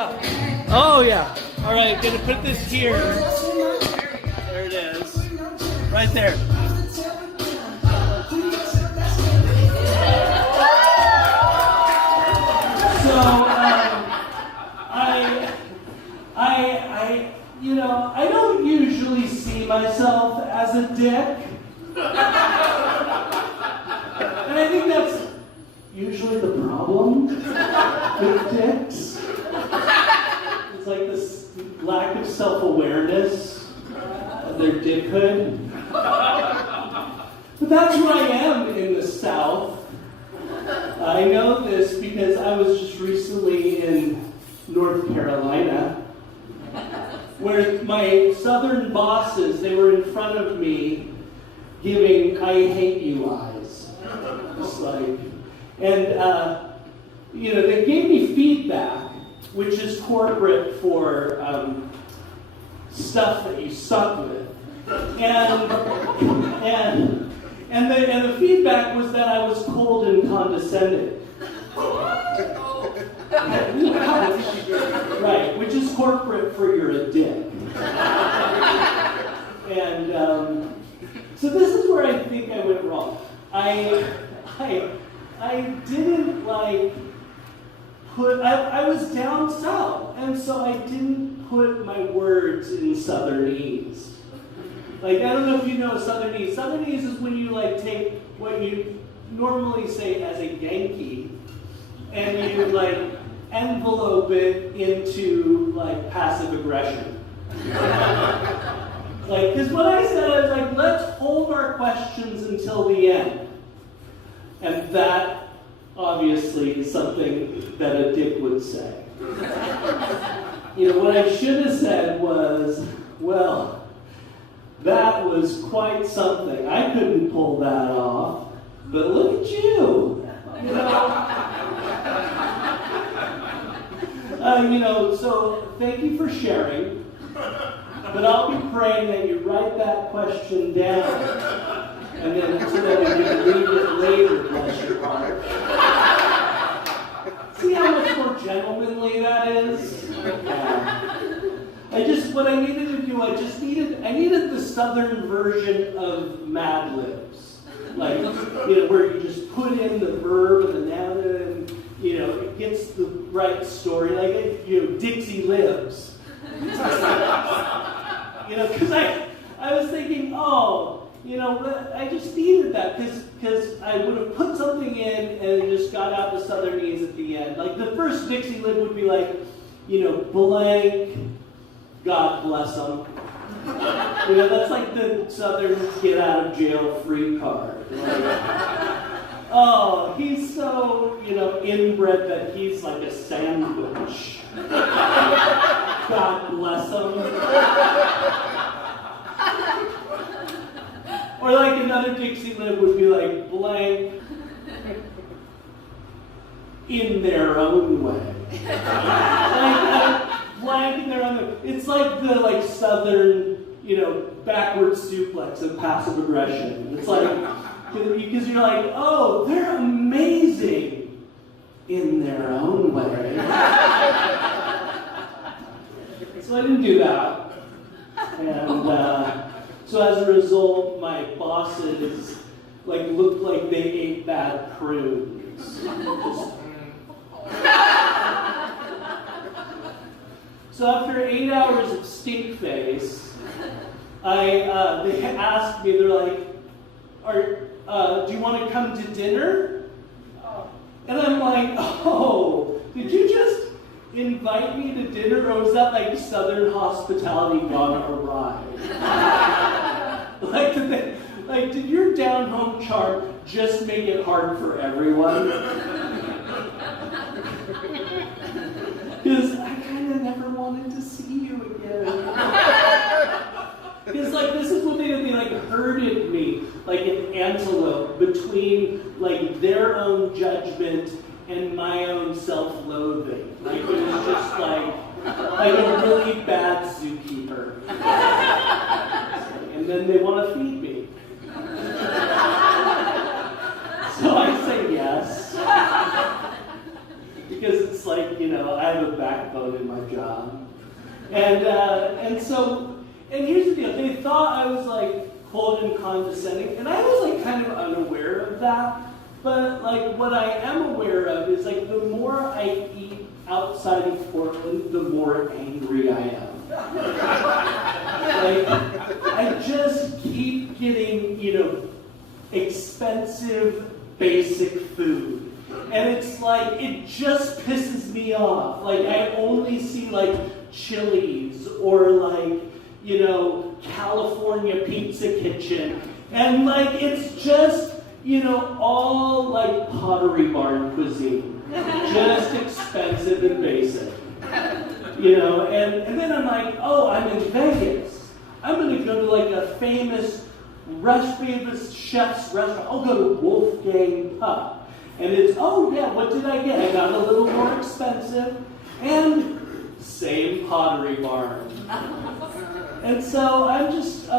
Oh yeah. All right, gonna put this here. There it is. Right there. So I don't usually see myself as a dick. And I think that's usually the problem with dicks. It's like this lack of self-awareness of their dickhood. But that's where I am in the South. I know this because I was just recently in North Carolina, where my Southern bosses, they were in front of me giving I hate you eyes. Just like, and they gave me feedback, which is corporate for stuff that you suck with. And the feedback was that I was cold and condescending. Right, which is corporate for you're a dick. And so this is where I think I went wrong. I didn't I was down south, and so I didn't put my words in Southernese. I don't know if you know Southernese. Southernese is when you take what you normally say as a Yankee, and you envelope it into passive aggression. Because what I said, I was let's hold our questions until the end. And that obviously is something that a dick would say. What I should have said was, well, that was quite something. I couldn't pull that off, but look at you. So thank you for sharing, but I'll be praying that you write that question down, and then so that we can read it later, bless your heart. See how much more gentlemanly that is? What I needed to do, I needed the Southern version of Mad Libs. Where you just put in the verb and the noun and, it gets the right story. Dixie Lives. Because I was thinking, I just needed that because I would have put something in and it just got out the Southernese at the end. The first Dixie Lib would be blank, God bless them. That's the Southern get out of jail free card. Oh, he's so, inbred that he's like a sandwich. God bless him. Or another Dixie Lib would be blank, in their own way. Blank in their own way. It's the Southern, backward suplex of passive aggression. It's because you're oh, they're amazing in their own way. So I didn't do that. And so as a result, my bosses looked like they ate bad prunes. So after 8 hours of stink face, they asked me, they're do you want to come to dinner? And I'm oh, did you just invite me to dinner, or was that Southern hospitality gone awry? Did your down-home charm just make it hard for everyone? Because I kind of never wanted to see you again. Because this is what they did. They herded me like an antelope between their own judgment and my own self-loathing. It was just like a really bad zookeeper. And then they want to feed me. So I say yes. Because it's I have a backbone in my job. And here's the deal, they thought I was like cold and condescending, and I was like kind of unaware of that, but like what I am aware of is like the more I eat outside of Portland, the more angry I am. Like, I just keep getting, expensive, basic food. And it's like, it just pisses me off. Like, I only see like Chili's or like, California Pizza Kitchen. And like, it's just, all like Potterybarn Cuisine. Just expensive and basic. And then I'm like, oh, I'm in Vegas. I'm going to go to like a famous chef's restaurant. I'll go to Wolfgang Puck. And it's, oh yeah, what did I get? I got a little more expensive and same Pottery Barn. And so I'm just,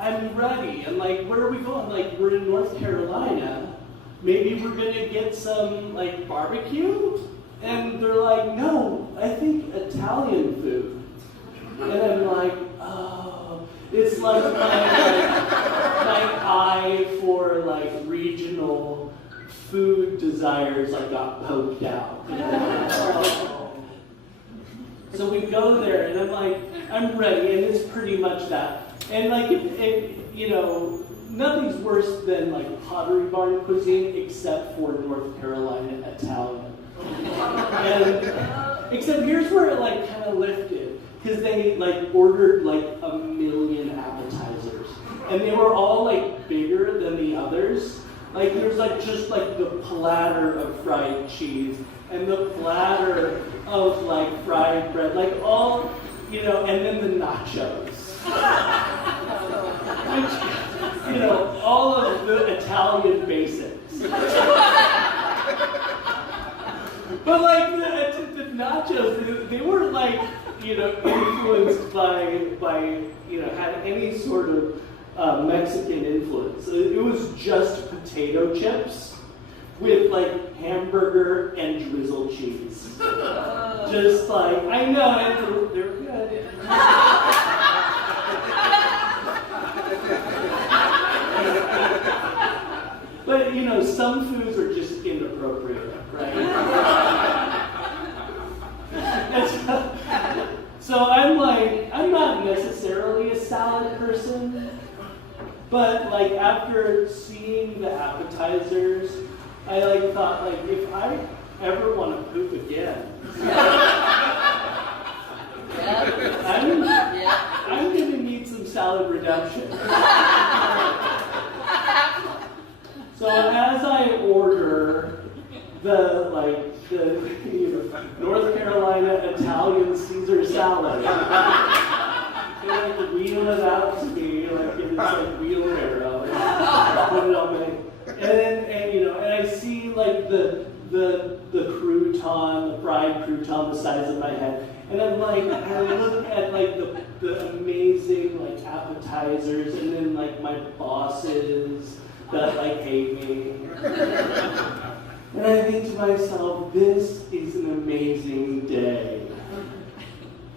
I'm ready. And like, where are we going? Like, we're in North Carolina. Maybe we're going to get some like barbecue? And they're like, no, I think Italian food. And I'm like, oh, it's like my eye for like regional food desires like got poked out. So we go there and I'm like, I'm ready, and it's pretty much that. And like, nothing's worse than like Potterybarn Cuisine except for North Carolina Italian. And except here's where it like kind of lifted, because they like ordered like 1 million appetizers, and they were all like bigger than the others. Like there's like just like the platter of fried cheese and the platter of like fried bread, like all, and then the nachos. Which, all of the Italian basics. But like the nachos, they weren't like, influenced by had any sort of Mexican influence. It was just potato chips with like hamburger and drizzle cheese. Just like, I know, and they're good. But some foods are just inappropriate, right? So I'm like, I'm not necessarily a salad person, but like after seeing the appetizers, I like thought like, if I ever want to poop again, I'm gonna need some salad redemption. So as I order the North Carolina Italian Caesar salad, they like wheel it out to me like it's like wheelbarrow. Put it on my, and I see like the crouton, the fried crouton the size of my head, and I'm like, I look at like the amazing like appetizers, and then like my bosses that like hate me. And I think to myself, this is an amazing day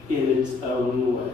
in its own way.